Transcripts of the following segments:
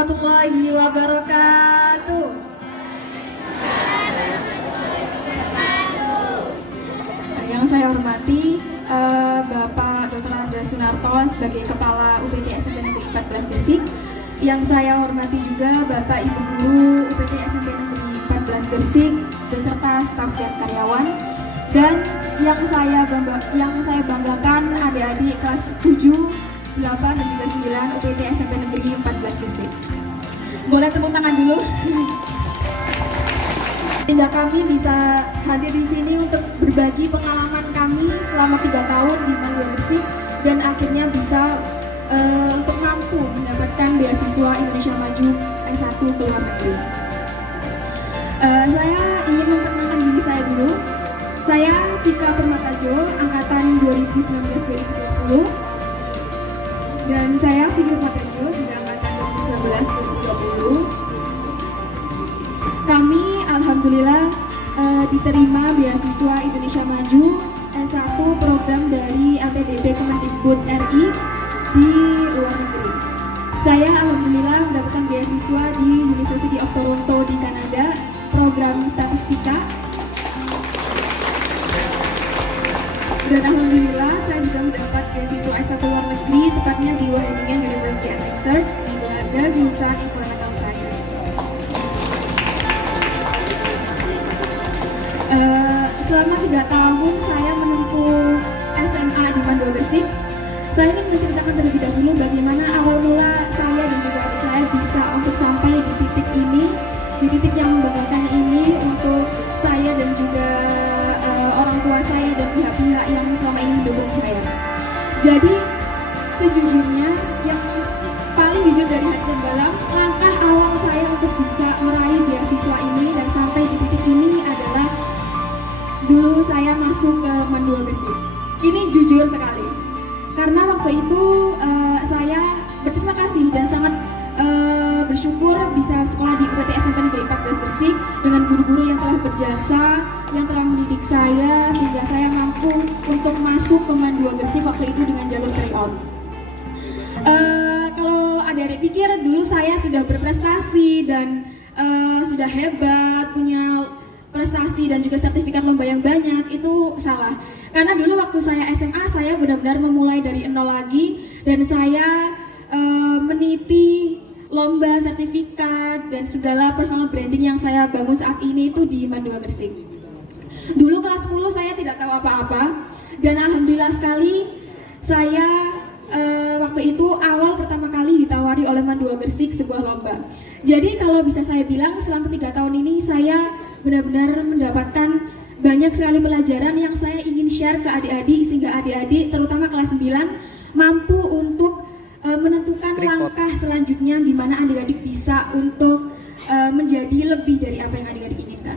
warahmatullahi wabarakatuh. Yang saya hormati Bapak Dr. Anda Sunarto sebagai Kepala UPT SMP Negeri 14 Gresik. Yang saya hormati juga Bapak Ibu Guru UPT SMP Negeri 14 Gresik beserta staf dan karyawan. Dan yang saya banggakan adik-adik kelas 7, 8 dan juga 9 UPT SMP Negeri 14 Gresik. Boleh tepuk tangan dulu. Sehingga kami bisa hadir di sini untuk berbagi pengalaman kami selama 3 tahun di Man 2 Gresik dan akhirnya bisa untuk mampu mendapatkan beasiswa Indonesia Maju S1 ke luar negeri. Saya ingin memperkenalkan diri saya dulu. Saya Vika Permatajo, angkatan 2019-2020. Dan saya Vika Permatajo, juga angkatan 2019-2020. Kami alhamdulillah diterima beasiswa Indonesia Maju S1 program dari APDB Kemendikbud RI di luar negeri. Saya alhamdulillah mendapatkan beasiswa di University of Toronto di Kanada, program statistika. Dan alhamdulillah saya juga mendapat beasiswa S1 luar negeri, tepatnya di Wageningen University and Research di Belanda, jurusan Environmental Science. Selama 3 tahun saya menempuh SMA di Man 2 Gresik. Saya ingin menceritakan terlebih dahulu bagaimana awal mula saya dan juga adik saya bisa untuk sampai di titik ini, di titik yang membanggakan ini untuk saya dan juga orang tua saya dan pihak-pihak yang selama ini mendukung saya. Jadi sejujurnya yang paling jujur dari hati dan dalam, langkah awal saya untuk bisa meraih beasiswa ini dan sampai di titik ini adalah dulu saya masuk ke Man 2 Gresik. Ini jujur sekali, karena waktu itu saya berterima kasih dan sangat bersyukur bisa sekolah di UPT SMP Negeri 14 Gresik dengan guru-guru yang telah berjasa, yang telah mendidik saya sehingga saya mampu untuk masuk ke Man 2 Gresik waktu itu dengan jalur tryout. Kalau adik-adik pikir dulu saya sudah berprestasi dan sudah hebat, punya prestasi dan juga sertifikat lomba yang banyak, itu salah. Karena dulu waktu saya SMA saya benar-benar memulai dari nol lagi dan saya meniti lomba, sertifikat, dan segala personal branding yang saya bangun saat ini itu di Man 2 Gresik. Dulu kelas 10 saya tidak tahu apa-apa dan alhamdulillah sekali saya waktu itu awal pertama kali ditawari oleh Man 2 Gresik sebuah lomba. Jadi kalau bisa saya bilang selama 3 tahun ini saya benar-benar mendapatkan banyak sekali pelajaran yang saya ingin share ke adik-adik sehingga adik-adik terutama kelas 9 mampu untuk menentukan langkah selanjutnya gimana adik-adik bisa untuk menjadi lebih dari apa yang adik-adik inginkan.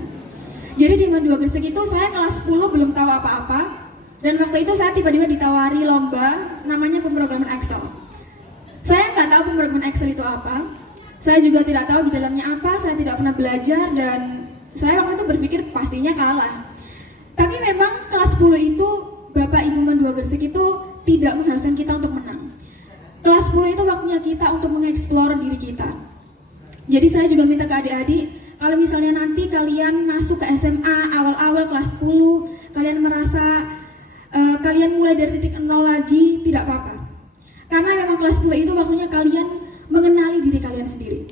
Jadi di Man 2 Gresik itu saya kelas 10 belum tahu apa-apa dan waktu itu saya tiba-tiba ditawari lomba namanya pemrograman Excel. Saya nggak tahu pemrograman Excel itu apa, saya juga tidak tahu di dalamnya apa, saya tidak pernah belajar dan saya waktu itu berpikir pastinya kalah. Tapi memang kelas 10 itu Bapak Ibu Man 2 Gresik itu tidak mengharuskan kita untuk menang. Kelas 10 itu waktunya kita untuk mengeksplor diri kita. Jadi saya juga minta ke adik-adik, kalau misalnya nanti kalian masuk ke SMA awal-awal kelas 10, kalian merasa kalian mulai dari titik nol lagi, tidak apa-apa. Karena memang kelas 10 itu waktunya kalian mengenali diri kalian sendiri.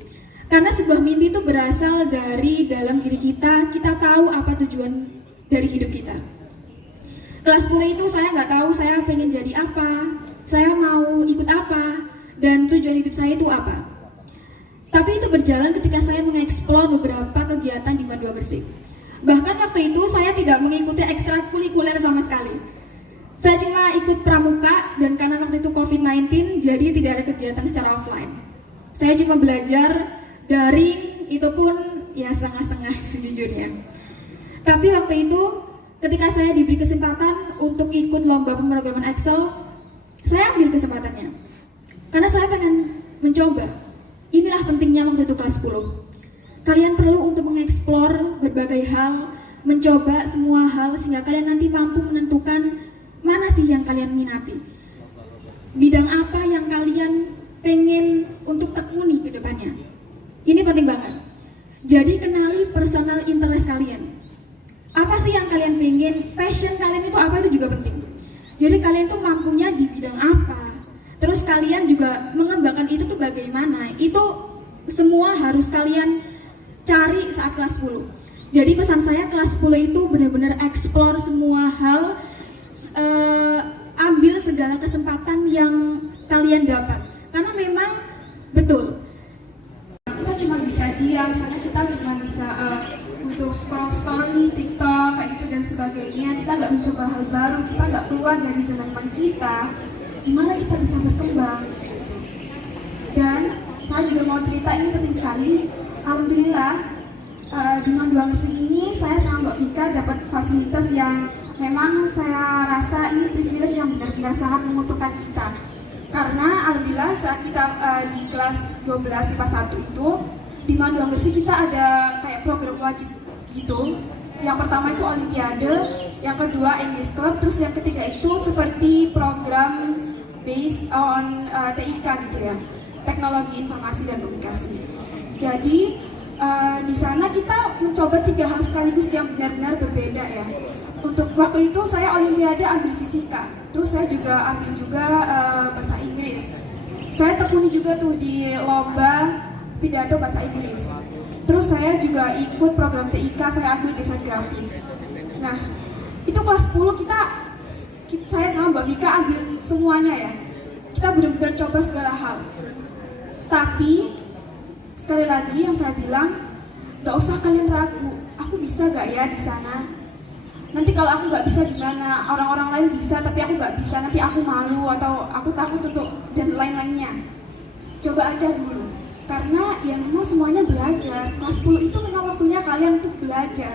Karena sebuah mimpi itu berasal dari dalam diri kita, kita tahu apa tujuan dari hidup kita. Kelas 10 itu saya nggak tahu saya pengen jadi apa, saya mau ikut apa, dan tujuan hidup saya itu apa. Tapi itu berjalan ketika saya mengeksplor beberapa kegiatan di Man 2 Gresik. Bahkan waktu itu saya tidak mengikuti ekstrakurikuler sama sekali. Saya cuma ikut pramuka dan karena waktu itu COVID-19 jadi tidak ada kegiatan secara offline. Saya cuma belajar daring, itu pun ya setengah-setengah sejujurnya. Tapi waktu itu ketika saya diberi kesempatan untuk ikut lomba pemrograman Excel, saya ambil kesempatannya. Karena saya pengen mencoba. Inilah pentingnya waktu itu kelas 10. Kalian perlu untuk mengeksplor berbagai hal, mencoba semua hal sehingga kalian nanti mampu menentukan mana sih yang kalian minati. Bidang apa yang kalian pengen untuk tekuni ke depannya. Ini penting banget. Jadi kenali personal interest kalian. Apa sih yang kalian pengen? Passion kalian itu apa, itu juga penting. Jadi kalian tuh mampunya di bidang apa? Terus kalian juga mengembangkan itu tuh bagaimana? Itu semua harus kalian cari saat kelas 10. Jadi pesan saya kelas 10 itu benar-benar explore semua hal, ambil segala kesempatan yang kalian dapat. Karena memang betul, kita cuma bisa diam, misalnya kita cuma bisa untuk scroll nih TikTok kayak gitu dan sebagainya. Kita nggak mencoba hal baru, kita nggak keluar dari zona nyaman kita. Gimana kita bisa berkembang? Gitu. Dan saya juga mau cerita, ini penting sekali. Alhamdulillah di Manduangesi ini saya sama Mbak Vika dapat fasilitas yang memang saya rasa ini privilege yang benar-benar sangat menguntungkan kita. Karena alhamdulillah saat kita di kelas 12 IPA 1 itu di Manduangesi kita ada kayak program wajib gitu. Yang pertama itu Olimpiade, yang kedua English Club, terus yang ketiga itu seperti program based on TIK gitu ya, Teknologi Informasi dan Komunikasi. Jadi di sana kita mencoba 3 hal sekaligus yang benar-benar berbeda ya. Untuk waktu itu saya Olimpiade ambil fisika, terus saya juga ambil juga bahasa Inggris. Saya tekuni juga tuh di lomba pidato bahasa Inggris. Terus saya juga ikut program TIK, saya ambil desain grafis. Nah, itu kelas 10 saya sama Mbak Vika ambil semuanya ya. Kita benar-benar coba segala hal. Tapi sekali lagi yang saya bilang, gak usah kalian ragu. Aku bisa gak ya di sana? Nanti kalau aku gak bisa gimana? Orang-orang lain bisa, tapi aku gak bisa. Nanti aku malu atau aku takut untuk dan lain-lainnya. Coba aja dulu. Karena ya memang semuanya belajar. Kelas 10 itu memang waktunya kalian untuk belajar.